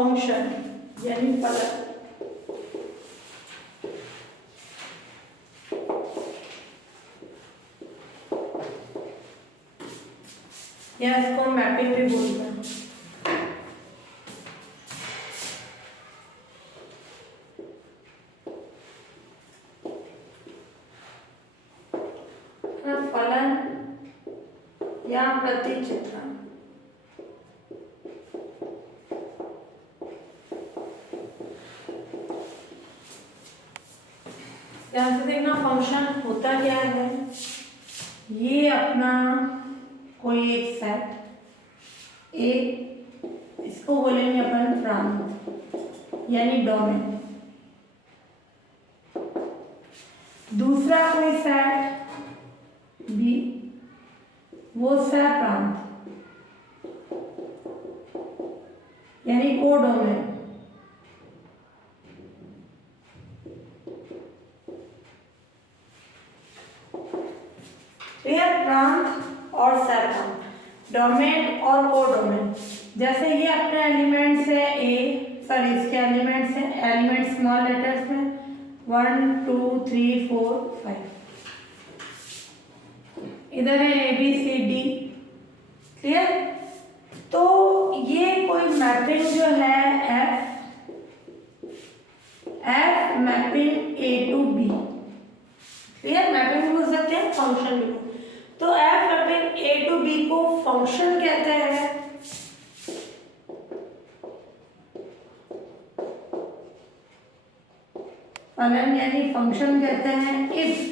Function यानी फलन या इसको मैपिंग भी बोलते हैं। फलन या प्रतिचित्रण। ध्यान से देखना, फंक्शन होता क्या है, ये अपना कोई एक सेट, एक इसको बोलेंगे अपन प्रांत यानी डोमेन, दूसरा कोई सेट बी, वो सेट प्रांत यानी कोडोमेन। प्रांत और सेट, डोमेन और कोडोमेन। जैसे ये अपने एलिमेंट्स है इसके एलिमेंट्स हैं, एलिमेंट स्मॉल लेटर्स में 1 2 3 4 5, इधर है A B C D. Clear? तो ये कोई मैपिंग जो है F mapping A to B. Clear? Mapping बोल सकते हैं, फंक्शन भी। तो F mapping A to B को फंक्शन कहते हैं। फलन यानी फंक्शन कहते हैं इफ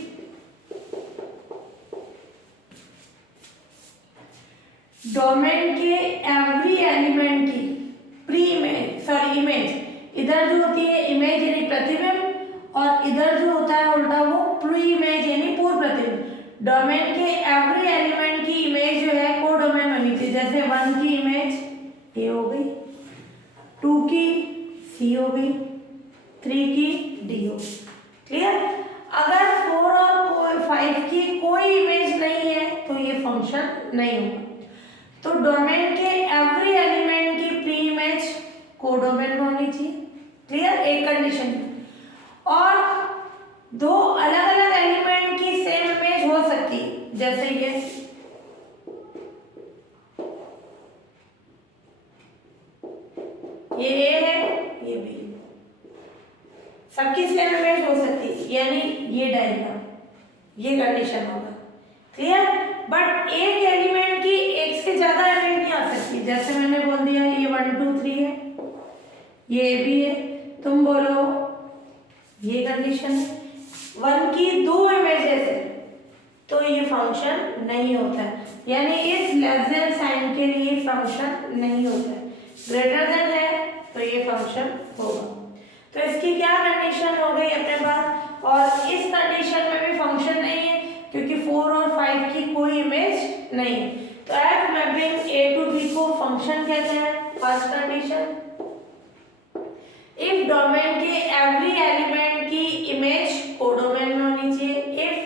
डोमेन के एवरी एलिमेंट की प्री इमेज इमेज, इधर जो होती है इमेज यानी प्रतिबिंब, और इधर जो होता है उल्टा वो प्री इमेज यानी पूर्व प्रतिबिंब। डोमेन के एवरी एलिमेंट की इमेज जो है को डोमेन होनी चाहिए। जैसे 1 की इमेज ए हो गई, 2 की सी हो गई, 3 की डी हो गई। क्लियर? अगर 4 और 5 की कोई इमेज नहीं है तो ये फंक्शन नहीं होगा। तो डोमेन के एवरी एलिमेंट की प्री इमेज को डोमेन में होनी चाहिए। क्लियर? एक कंडीशन। और दो अलग अलग एलिमेंट की सेम इमेज हो सकती है, जैसे ये ए है, ये बी, सबकी सेम इमेज हो सकती है, यानी ये डायग्राम, ये कंडीशन होगा। क्लियर? बट एक एलिमेंट की एक से ज्यादा एलिमेंट नहीं आ सकती। जैसे मैंने बोल दिया ये 1 2 3 है, ये ए बी है, तुम बोलो ये कंडीशन है, 1 की 2 इमेजेस है तो ये फंक्शन नहीं होता है, यानी इस लेस देन साइन के लिए फंक्शन नहीं होता है। ग्रेटर देन है तो ये फंक्शन होगा। तो इसकी क्या कंडीशन हो गई अपने पास, और इस कंडीशन में भी फंक्शन नहीं है क्योंकि 4 और 5 की कोई इमेज नहीं है। तो F mapping A to B को फंक्शन कहते हैं। फर्स्ट कंडीशन, इफ डोमेन के एवरी एलिमेंट की इमेज कोडोमेन में होनी चाहिए। इफ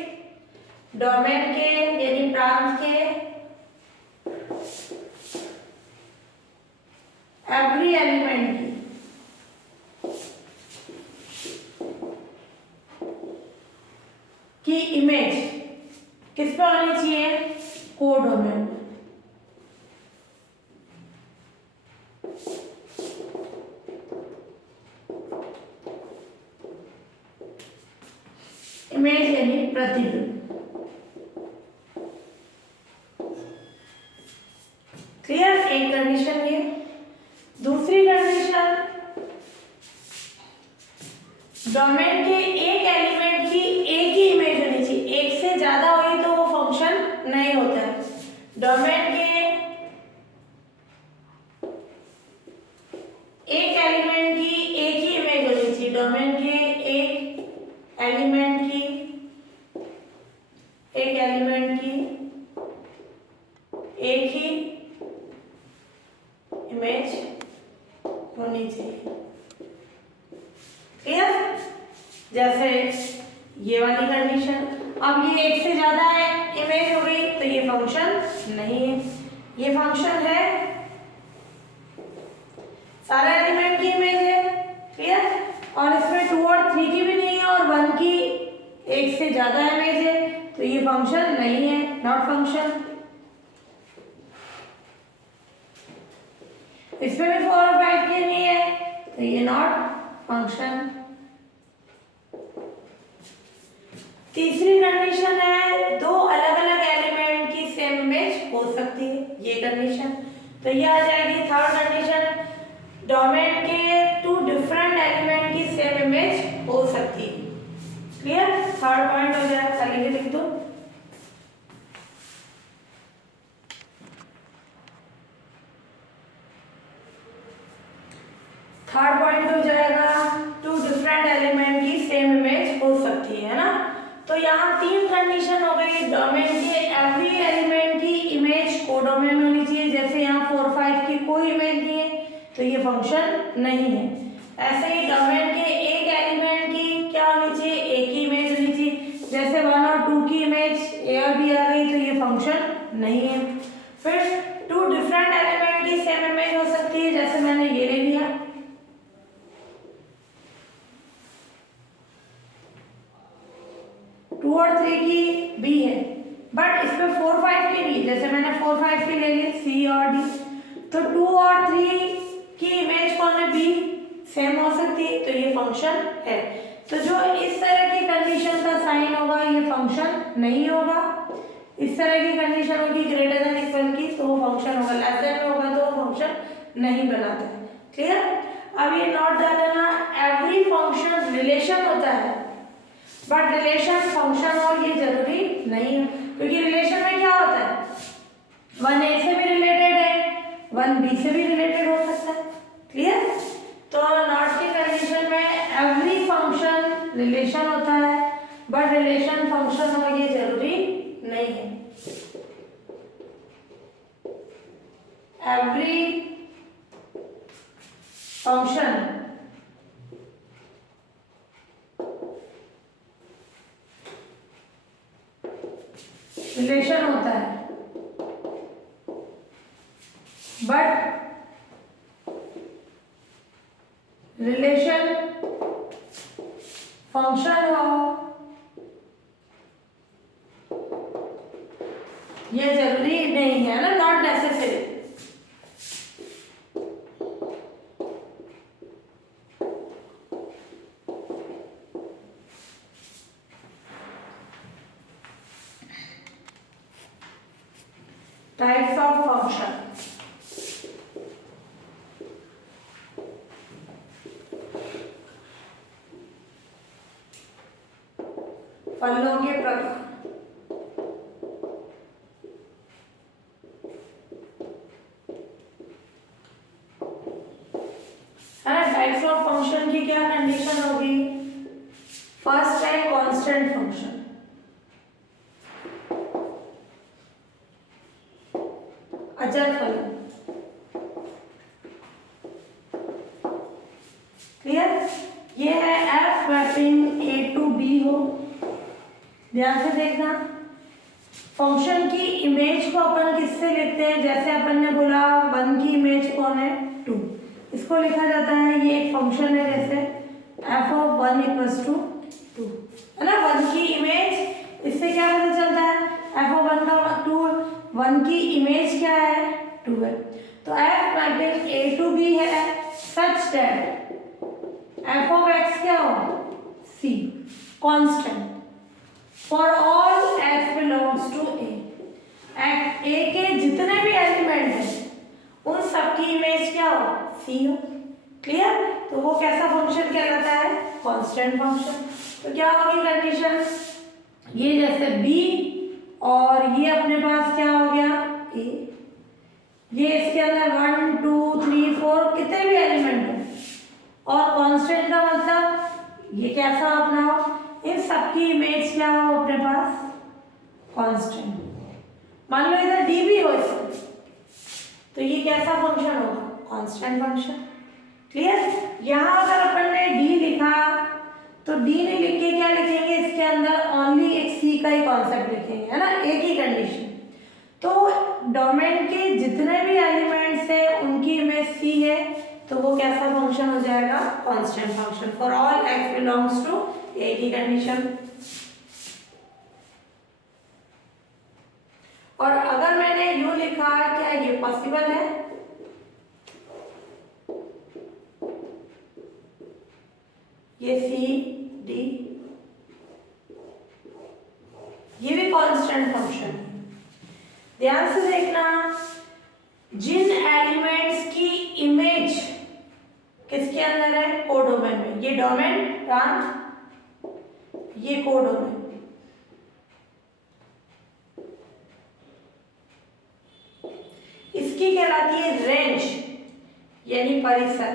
डोमेन के यानी प्रांत के एवरी एलिमेंट की इमेज किस पे होनी चाहिए, कोडोमेन। इमेज यानी प्रतिबिंब। क्लियर? एक कंडीशन ये। दूसरी कंडीशन, डोमेन के एक एलिमेंट की एक ही इमेज होनी चाहिए, एक से ज्यादा हुई तो वो फंक्शन नहीं होता है। डोमेन के एक एलिमेंट की एक ही इमेज होनी चाहिए, डोमेन के एक एलिमेंट की एक ही इमेज होनी चाहिए। क्लियर? जैसे ये वाली कंडीशन, अब ये एक से ज्यादा है इमेज हो गई तो ये फंक्शन नहीं है। ये फंक्शन है सारे एलिमेंट की इमेज है, क्लियर। और इसमें 2 और 3 की भी नहीं है और 1 की एक से ज्यादा इमेज है, तो ये फंक्शन नहीं है, नॉट फंक्शन। इसमें भी 4 और 5 की नहीं है, तो ये नॉट फंक्शन। तीसरी कंडीशन है दो अलग अलग एलिमेंट की सेम इमेज हो सकती है, ये कंडीशन। तो ये आ जाएगी थर्ड कंडीशन, डोमेन के 2 डिफरेंट एलिमेंट की सेम इमेज हो सकती है, क्लियर। थर्ड पॉइंट हो जाएगा, चलिए लिख दो। थर्ड पॉइंट हो जाएगा 2 डिफरेंट एलिमेंट की सेम इमेज हो सकती है ना। तो यहाँ 3 कंडीशन हो गई, डोमेन के एवरी एलिमेंट की इमेज कोडोमेन में होनी चाहिए, जैसे यहाँ 4 5 की कोई इमेज नहीं है, तो ये फंक्शन नहीं है। ऐसे ही डोमेन के एक एलिमेंट की क्या होनी चाहिए, एक ही इमेज होनी चाहिए, जैसे 1 और 2 की इमेज ए और बी आ गई, तो ये फंक्शन नहीं है। फिर 2 डिफरेंट एलिमेंट की सेम इमेज हो सकती है, जैसे मैंने ये ले लिया, 2 और 3 की बी है, बट इसमें 4 5 की नहीं, जैसे मैंने 4 5 की ले ली सी और डी, तो 2 और 3 की इमेज कौन है, बी सेम हो सकती है, तो ये फंक्शन है। तो जो इस तरह की कंडीशन का साइन होगा ये फंक्शन नहीं होगा, इस तरह की कंडीशन होगी ग्रेटर देन इक्वल की तो वो फंक्शन होगा, लेस देन में होगा तो वो फंक्शन नहीं बनाता है, क्लियर। अब ये नोट डालना, एवरी फंक्शन रिलेशन होता है, बट रिलेशन फंक्शन और ये जरूरी नहीं है, क्योंकि रिलेशन में क्या होता है, 1 ए से भी रिलेटेड है, 1 बी से भी रिलेटेड हो सकता है, क्लियर। तो नॉट की कंडीशन में एवरी फंक्शन रिलेशन होता है, बट रिलेशन फंक्शन और ये जरूरी नहीं है। एवरी फंक्शन रिलेशन होता है, बट रिलेशन फंक्शन हो ये जरूरी नहीं है ना, not necessary. Types of function, फलों के प्रकार, है ना। टाइप्स ऑफ फंक्शन की क्या कंडीशन होगी, फर्स्ट है कांस्टेंट फंक्शन, अचर फलन, क्लियर। ये है F mapping A to B हो, ध्यान से देखना। फंक्शन की इमेज को अपन किससे लिखते हैं, जैसे अपन ने बोला 1 की इमेज कौन है, 2, इसको लिखा जाता है, ये एक फंक्शन है, जैसे एफ ऑफ 1 इक्वल्स टू 2, है ना। 1 की इमेज, इससे क्या पता चलता है, एफ ऑफ 1 का 2, 1 की इमेज क्या है, 2 है। तो F mapping A to B है such that F of X क्या हो, C constant for all X belongs to A, A के जितने भी एलिमेंट हैं उन सबकी इमेज क्या हो, सी हो, क्लियर। तो वो कैसा फंक्शन कहलाता है, कांस्टेंट फंक्शन। तो क्या होगी कंडीशन, ये जैसे बी और ये अपने पास क्या हो गया, ए, ये इसके अंदर 1 2 3 4 कितने भी एलिमेंट हैं, और कांस्टेंट का मतलब ये कैसा अपना हो, इन सबकी इमेज क्या हो अपने पास, कांस्टेंट। मान लो इधर डी भी हो इसमें, तो ये कैसा फंक्शन होगा, कांस्टेंट फंक्शन, क्लियर। यहाँ अगर अपन ने डी लिखा तो डी नहीं लिख के क्या लिखेंगे, इसके अंदर ओनली एक सी का ही कॉन्सेप्ट लिखेंगे, है ना, एक ही कंडीशन। तो डोमेन के जितने भी एलिमेंट्स हैं उनकी इमेज सी है, तो वो कैसा फंक्शन हो जाएगा, constant function. For all x belongs to A की कंडीशन। और अगर मैंने यू लिखा, क्या ये पॉसिबल है? ये सी डी, ये भी कांस्टेंट फंक्शन है। ध्यान से देखना, जिन एलिमेंट्स की इमेज किसके अंदर है, कोडोमेन में, ये डोमेन ब्रांच, ये कोडोमेन, इसकी कहलाती है रेंज यानी परिसर।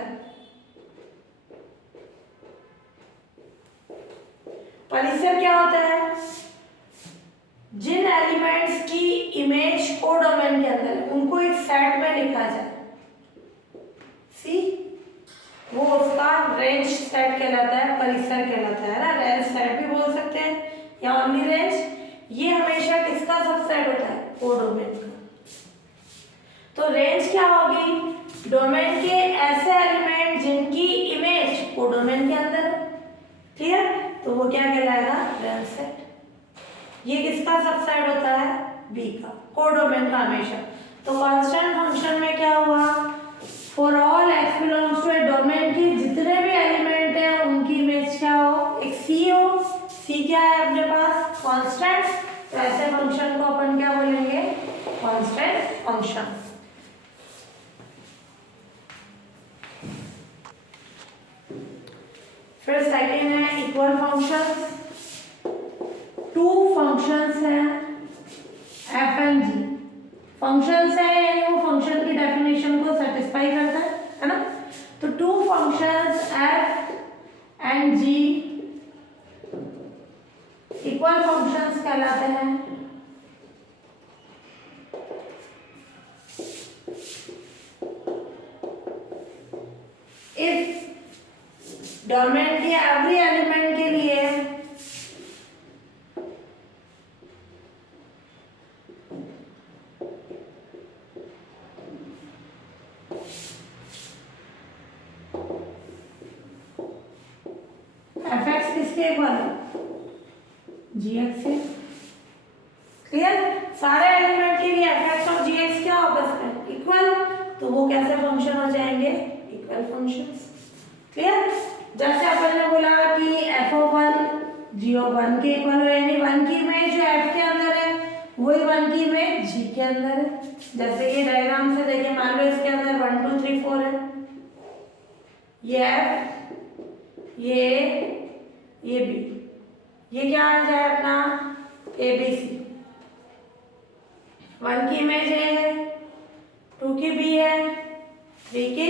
परिसर क्या होता है, जिन एलिमेंट्स की इमेज कोडोमेन के अंदर है उनको एक सेट में लिखा जाए, सी, वो उसका रेंज सेट कहलाता है, परिसर कहलाता है ना, रेंज सेट भी बोल सकते हैं या ओनली रेंज। ये हमेशा किसका सबसेट होता है, कोडोमेन का। तो रेंज क्या होगी, डोमेन के ऐसे एलिमेंट जिनकी इमेज कोडोमेन के अंदर है, ठीक है, तो वो क्या कहलाएगा, रेंज सेट। ये किसका सबसेट होता है, बी का, कोडोमेन का हमेशा। तो कांस्टेंट फंक्शन में क्या हुआ, for all x belongs to A domain की जितने भी एलिमेंट हैं उनकी इमेज क्या हो, एक सी हो। सी क्या है अपने पास, कांस्टेंट, तो ऐसे फंक्शन को अपन क्या बोलेंगे, कांस्टेंट फंक्शन। फिर सेकेंड है इक्वल फंक्शंस। टू फंक्शंस हैं एफ एंड जी, फंक्शंस है यानी वो फंक्शन की डेफिनेशन को सेटिस्फाई करता है ना। तो two functions F and G equal functions कहलाते हैं। इफ डोमेन के एवरी एलिमेंट के लिए एफ एक्स किसके इक्वल है, जी एक्स से। क्लियर, सारे एलिमेंट के लिए एफ एक्स और जी एक्स क्या आपस में इक्वल, तो वो कैसे फंक्शन हो जाएंगे, इक्वल फंक्शंस। क्लियर, जैसे अपन ने बोला कि F of one G of one के इक्वल हो, यानी वन की इमेज जो एफ के अंदर है वही वन की इमेज जी के अंदर है। जैसे ये डायग्राम से देखिए, मान लो इसके अंदर 1 2 3 4 है, ये एफ, ये बी, ये क्या आ जाए अपना ए बी सी। वन की इमेज ए है, टू की बी है, थ्री की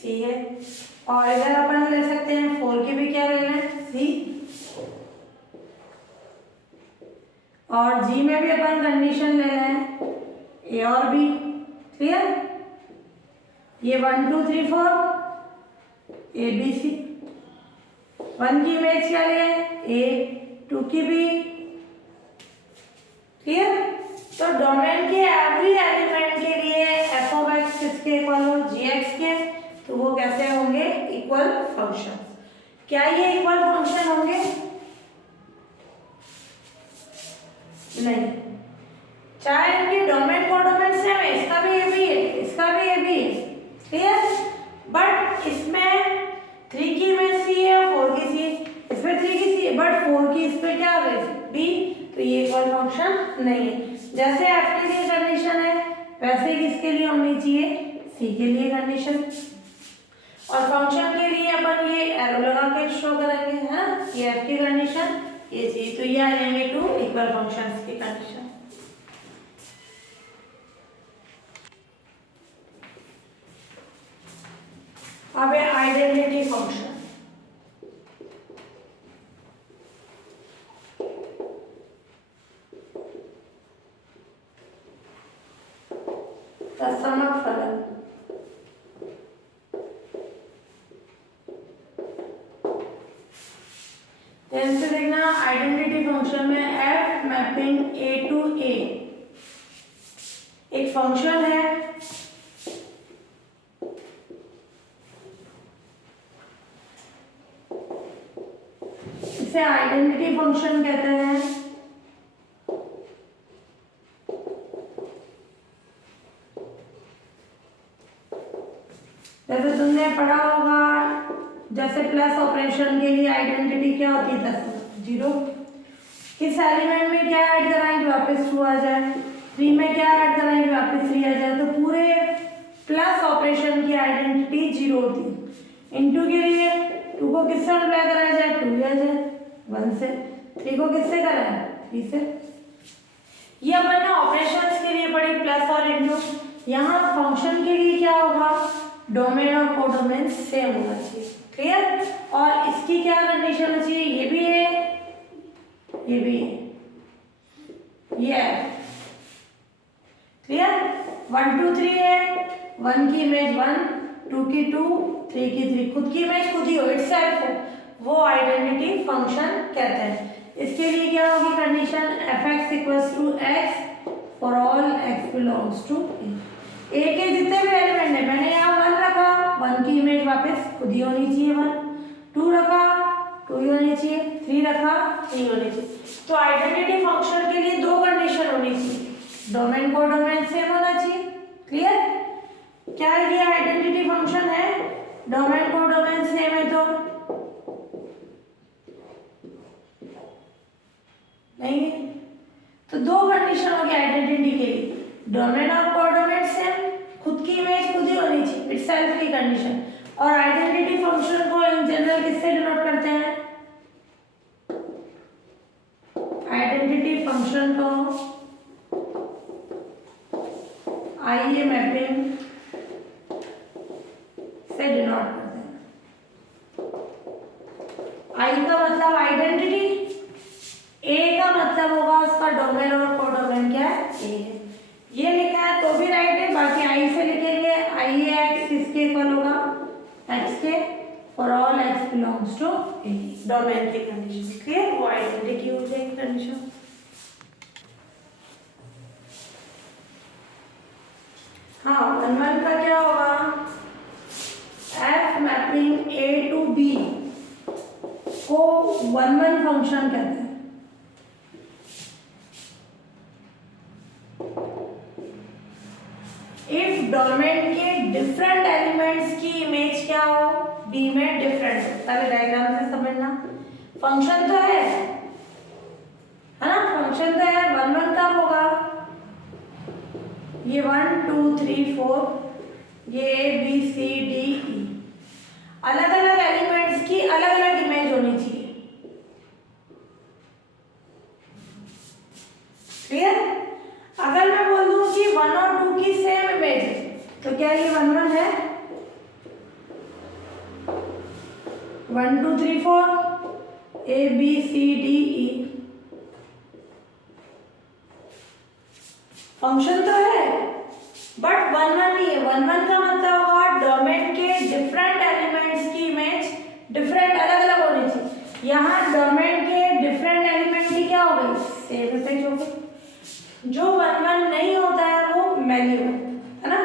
सी है, और इधर अपन ले सकते हैं 4 की भी क्या लेना है, सी, और जी में भी अपन कंडीशन ले रहे हैं ए और बी। क्लियर, ये 1 2 3 4 ए बी सी, वन की इमेज क्या ले, ए, टू की बी। क्लियर, तो डोमेन के एवरी एलिमेंट के लिए एफ ऑफ एक्स किसके इक्वल हो, जी एक्स के, तो वो कैसे होंगे, इक्वल फंक्शन। क्या ये इक्वल फंक्शन होंगे, नहीं, चाहे इनके डोमेन कोडोमेन सेम है, इसका भी ए बी है, इसका भी ए बी है। क्लियर, बट इसमें 3 की इमेज सी है और 4 की सी, इसमें 3 की सी है बट 4 की इस पे क्या है, बी, तो ये इक्वल फंक्शन नहीं है। जैसे एफ के लिए कंडीशन है वैसे ही किसके लिए होनी चाहिए, सी के लिए कंडीशन। और फंक्शन के लिए अपन ये एरो लगा के शो करेंगे, है ना, ये एफ की कंडीशन, ये सी, तो ये आ जाएंगे टू इक्वल फंक्शंस की कंडीशन। अब है आइडेंटिटी फंक्शन। तत्समक फलन, ध्यान से देखना, आइडेंटिटी फंक्शन में एफ मैपिंग ए टू ए एक फंक्शन है आइडेंटिटी फंक्शन कहते हैं। जैसे तुमने पढ़ा होगा, जैसे प्लस ऑपरेशन के लिए आइडेंटिटी क्या होती है, 10 जीरो। किस एलिमेंट में क्या ऐड कराएंगे वापस 2 आ जाए, 3 में क्या ऐड कराएंगे वापस 3 आ जाए, तो पूरे प्लस ऑपरेशन की आइडेंटिटी 0 होती है। इनटू के लिए 2 को किससे मल्टीप्लाई कराया जाए, 2 आ जाए 1 से, 3 को किससे कराए 3 से। ये अपन ने ऑपरेशंस के लिए पढ़ी प्लस और इनटू। यहाँ फंक्शन के लिए क्या होगा, डोमेन और कोडोमेन सेम होना चाहिए, क्लियर। और इसकी क्या कंडीशन होनी चाहिए, ये भी है ये भी है, ये है क्लियर। 1 2 3 है, 1 की इमेज 1, 2 की 2, 3 की 3, खुद की इमेज खुद ही हो, इटसेल्फ हो, वो आइडेंटिटी फंक्शन कहते हैं। इसके लिए क्या होगी condition, fx equals to x for all x belongs to a के जितने भी एलिमेंट है, मैंने यहाँ 1 रखा, 1 की इमेज वापस खुद ही होनी चाहिए 1, 2 रखा 2 ही होनी चाहिए, 3 रखा 3 होनी चाहिए। तो आइडेंटिटी फंक्शन के लिए 2 कंडीशन होनी चाहिए, डोमेन कोडोमेन सेम होना चाहिए, क्लियर। क्या ये आइडेंटिटी फंक्शन है, डोमेन कोडोमेन सेम है तो नहीं है, तो 2 कंडीशन हो गई आइडेंटिटी के लिए, डोमेन और कोऑर्डिनेट सेम, खुद की इमेज खुद ही होनी चाहिए, इटसेल्फ की कंडीशन। और आइडेंटिटी फंक्शन को इन जनरल किससे डिनोट करते हैं, आइडेंटिटी फंक्शन को आईए मैपिंग से डिनोट करते हैं। आई का मतलब आइडेंटिटी, ए का मतलब होगा उसका डोमेन और कोडोमेन क्या है, ए है। ये लिखा है तो भी राइट है, बाकी आई से लिखेंगे, आई एक्स किसके इक्वल होगा, एक्स के, for all X belongs to A, domain की कंडीशन, क्लियर। वो आइडेंटिटी की हो जाएगी कंडीशन। हाँ, 1 1 का क्या होगा, F mapping A to B को 1 1 फंक्शन कहते हैं। इफ डोमेन के डिफरेंट एलिमेंट्स की इमेज क्या हो, बी में डिफरेंट हो, पहले डायग्राम से समझना। फंक्शन तो है ना, फंक्शन तो है, 1 1 कब होगा, ये 1 2 3 4, ये ए बी सी डी ई, अलग अलग एलिमेंट्स की अलग अलग इमेज होनी चाहिए, क्लियर। अगर मैं बोल दूं कि 1 और 2 की सेम इमेज है, तो क्या ये 1 1 है, 1 2 3 4 A B C D E, function तो है बट 1 1 नहीं है। 1 1 का मतलब होगा डोमेन के डिफरेंट एलिमेंट्स की इमेज डिफरेंट अलग अलग होनी चाहिए। यहाँ डोमेन के डिफरेंट एलिमेंट की क्या हो गई, सेम इमेज हो गई। जो 1 1 नहीं होता है वो मैन्युअल है ना,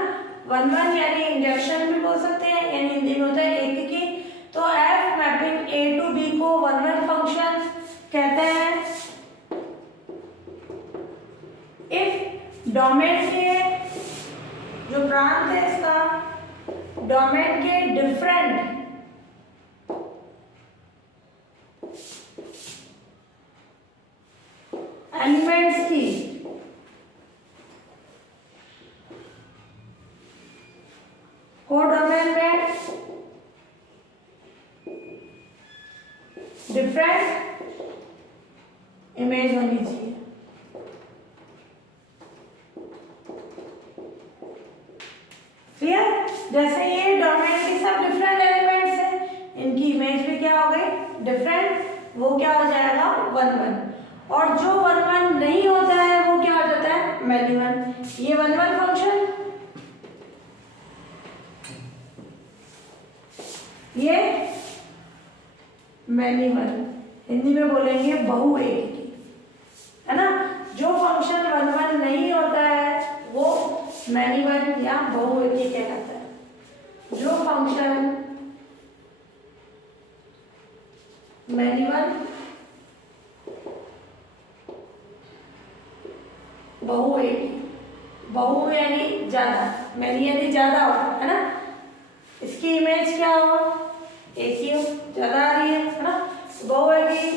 1 1 यानी इंजेक्शन भी बोल सकते हैं, यानी हिंदी में होता है एक की। तो F mapping A to B को 1 1 फंक्शन कहते हैं। इफ डोमेन के जो प्रांत है इसका, डोमेन के डिफरेंट एलिमेंट्स की कोडोमेन में डिफरेंट इमेज होनी चाहिए, क्लियर। जैसे ये डोमेन के सब डिफरेंट एलिमेंट्स हैं, इनकी इमेज भी क्या हो गई डिफरेंट, वो क्या हो जाएगा 1 1। और जो 1 1 नहीं होता है वो क्या हो जाता है मैन्युअल। ये 1 1 फंक्शन, ये मैन्युअल, हिंदी में बोलेंगे बहुएकी की, है ना। जो फंक्शन 1 1 नहीं होता है वो मैन्युअल या बहुएकी कहलाता है। जो फंक्शन मैन्युअल बहु एक ही, बहु यानी ज्यादा, मैनी यानी ज्यादा हो, है ना। इसकी इमेज क्या हो, एक ही हो, ज्यादा आ रही है ना। बहु है कि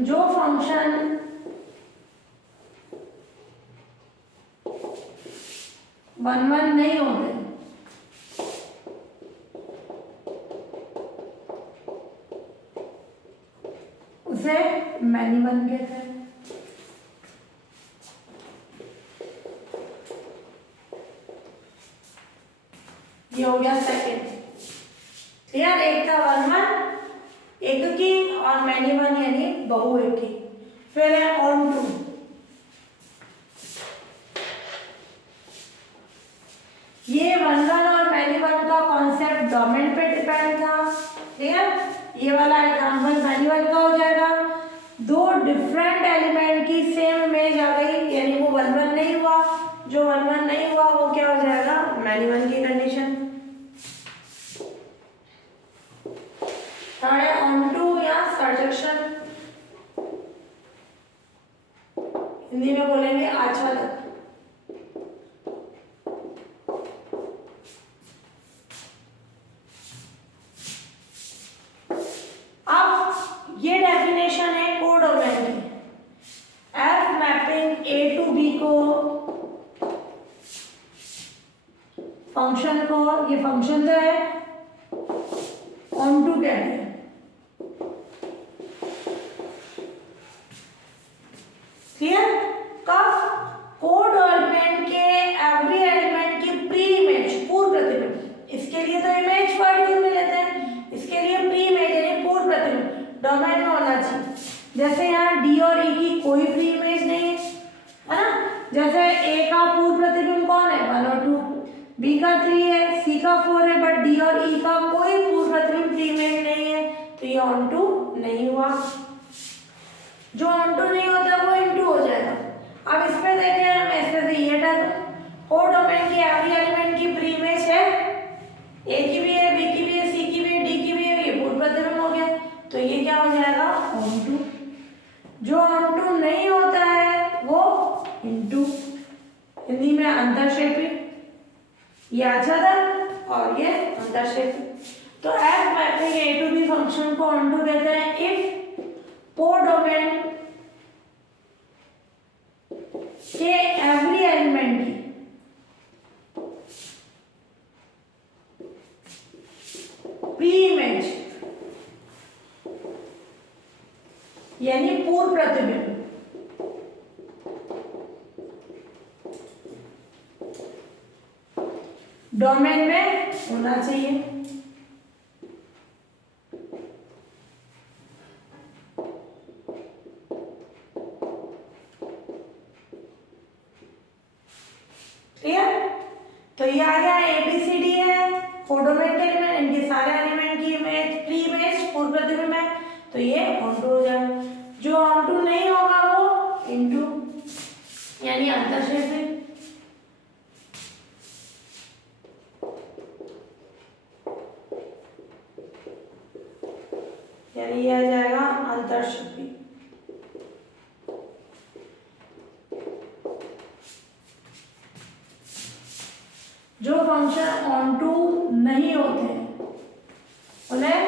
जो फंक्शन वन वन नहीं होते उसे मैनी वन कहते हैं। ये हो गया सेकंड। क्लियर, एक था वन वन एक की और मैनी वन यानी बहु एक की। फिर है ऑन टू। ये वन वन और मैनी वन का कॉन्सेप्ट डोमेन पे डिपेंड था। क्लियर, ये वाला एग्जांपल मैनी वन का हो जाएगा। दो डिफरेंट एलिमेंट की सेम इमेज आ गई यानी वो वन वन नहीं हुआ, जो वन वन नहीं हुआ वो क्या हो जाएगा, मैनी वन की कंडीशन। थर्ड है ऑन टू या सर्जक्शन, हिंदी में बोलेंगे आच्छादक। अब ये डेफिनेशन है कोडोमेन की। F mapping A to B को, फंक्शन को, ये फंक्शन तो है, ऑन टू कहते हैं। क्लियर, कब कोडोमेन के एवरी एलिमेंट की प्री इमेज, पूर्व प्रतिबिंब, इसके लिए तो इमेज वर्ड यूज में लेते हैं, इसके लिए प्री इमेज यानी पूर्व प्रतिबिंब डोमेन में होना चाहिए। जैसे यहाँ डी और ई की कोई प्री इमेज नहीं है ना। जैसे ए का पूर्व प्रतिबिंब कौन है, 1 और 2, बी का 3 है, सी का 4 है, बट डी और ई का कोई पूर्व प्रतिबिंब प्री इमेज नहीं है, तो ये ऑन टू नहीं हुआ। जो ऑन टू नहीं होता वो इनटू हो जाएगा। अब इसमें देखें हम, इसमें से ये हटा दो, कोडोमेन की एवरी एलिमेंट की प्री इमेज है, ए की भी है, बी की भी है, सी की भी है, डी की भी है, ये पूर्व प्रतिबिंब हो गया, तो ये क्या हो जाएगा, ऑन टू। जो ऑन टू नहीं होता है वो इनटू, हिंदी में अंतरक्षेपी, ये आच्छादक और ये अंतरक्षेपी। तो F mapping A to B function को ऑन टू कहते हैं इफ कोडोमेन के एवरी एलिमेंट की प्री इमेज यानी पूर्व प्रतिबिंब डोमेन में होना चाहिए। क्लियर, तो ये आ गया ABCD है कोडोमेन के एलिमेंट, इनके सारे एलिमेंट की इमेज प्री इमेज पूर्व प्रतिबिंब है, तो ये ऑन टू हो जाएगा। जो ऑन टू नहीं होगा वो इनटू यानी अंतरक्षेपी। यानी ये आ जाएगा अंतरक्षेपी। जो फंक्शन ऑन टू नहीं होते उन्हें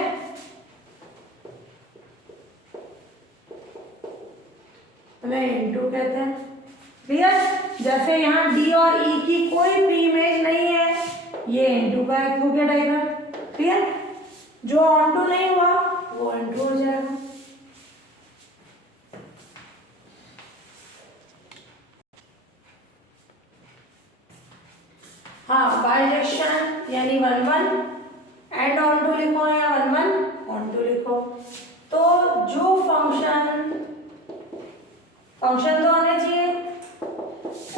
इनटू कहते हैं। क्लियर, जैसे यहाँ डी और ई की कोई प्री इमेज नहीं है, ये इनटू का एक हो गया डायग्राम। क्लियर, जो ऑन टू नहीं हुआ वो इनटू हो जाएगा। हाँ, बाइजेक्शन यानी 1 1 एंड ऑन टू लिखो या 1 1 ऑन टू लिखो। तो जो फंक्शन तो होने चाहिए,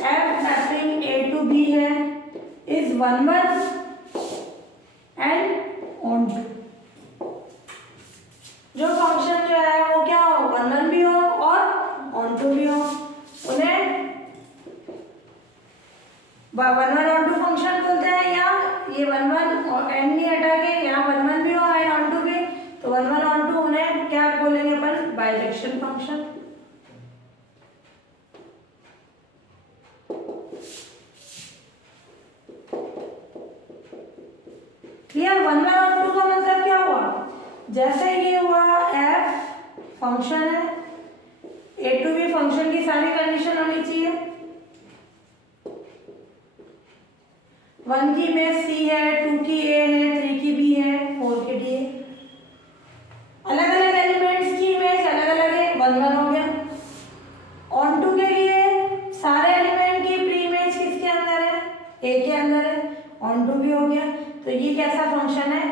F mapping A to B है इज 1 1 एंड ऑन टू। जो फंक्शन जो है वो क्या हो, 1 1 भी हो और ऑन टू भी हो, उन्हें 1 1 ऑन टू फंक्शन बोलते हैं। या ये 1 1 और एंड नहीं हटा के यहाँ 1 1 भी हो एंड ऑन टू भी, तो 1 1 ऑन टू उन्हें क्या बोलेंगे अपन, बाइजेक्शन फंक्शन। क्लियर। 1 1 और 2 का मतलब क्या हुआ, जैसे ये हुआ f फंक्शन है, a टू b फंक्शन की सारी कंडीशन होनी चाहिए। 1 की इमेज c है, 2 की a है, 3 की b है, 4 की d है। अलग अलग एलिमेंट्स की इमेज अलग अलग है, 1 1 हो गया। ऑन टू के लिए सारे एलिमेंट की प्री इमेज किसके अंदर है, a के अंदर है, ऑन टू भी हो गया। तो ये कैसा फंक्शन है,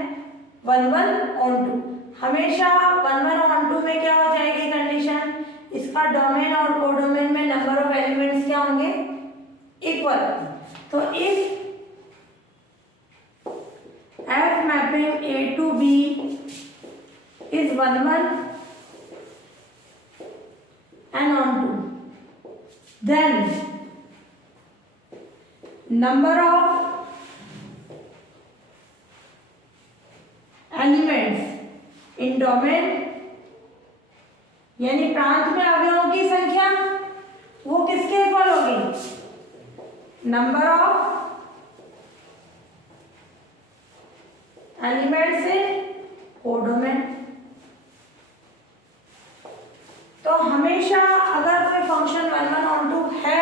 1 1 ऑन टू। हमेशा 1 1 ऑन टू में क्या हो जाएगी कंडीशन, इसका डोमेन और कोडोमेन में नंबर ऑफ एलिमेंट्स क्या होंगे, इक्वल। तो if f mapping a to b is 1 1 and on to, then number of elements in domain यानी प्रांत में अवयवों की संख्या वो किसके इक्वल होगी, number of elements in codomain. तो हमेशा अगर कोई फंक्शन 1 1 ऑन टू है